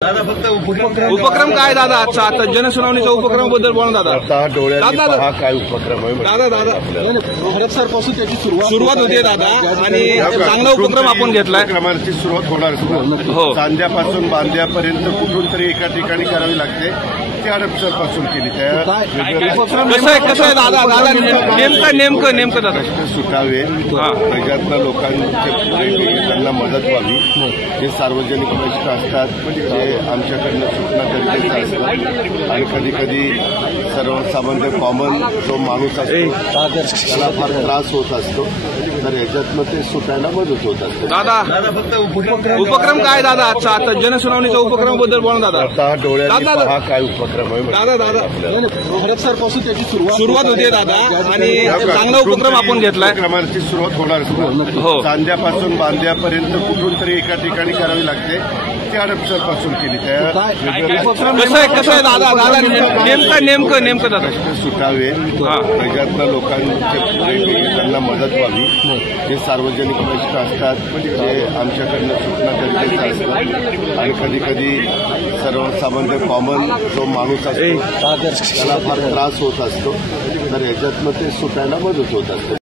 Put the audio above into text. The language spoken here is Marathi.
दादा फक्त उपक्रम काय दादा आजचा आता जनसुनावणीच्या उपक्रमाबद्दल बोला दादा. आता डोळ्यात हा काय उपक्रम आहे दादा भारत सरपासून त्याची सुरुवात होते दादा आणि चांगला उपक्रम आपण घेतलाय. उपक्रमाची सुरुवात होणार हो. चांद्यापासून बांद्यापर्यंत कुठून तरी एका ठिकाणी करावी लागते. ती हडपसरपासून केली कसं आहे दादा नेमकं दादा सुटावे त्याच्यातनं लोकांचे त्यांना मदत व्हावी. जे सार्वजनिक प्रश्न असतात ते आमच्याकडनं सुटणं गरजेचं असतं आणि कधी कधी सर्वसामान्य कॉमन जो माणूस असतो त्याला फार त्रास होत असतो. तर याच्यातनं ते सुटायला मदत होत असते. दादा फक्त उपक्रम काय दादा आजचा आता जनसुनावणीच्या उपक्रमाबद्दल बोला दादा. आता डोळ्यात हा काय उपक्रम आहे दादा भारत सरपासून त्याची सुरुवात होते दादा आणि चांगला उपक्रम आपण घेतलाय. उपक्रमाची सुरुवात होणार हो. चांद्यापासून बांद्यापर्यंत कुठून तरी एका ठिकाणी करावी लागते. ती हडपसरपासून केली कसं आहे दादा नेमकं दादा सुटावे त्याच्यातनं लोकांचे त्यांना मदत व्हावी. जे सार्वजनिक प्रश्न असतात ते आमच्याकडनं सुटणं गरजेचं असतं आणि कधी कधी सर्वसामान्य कॉमन जो माणूस असतो त्याला फार त्रास होत असतो. तर याच्यातनं ते सुटायला मदत होत असते.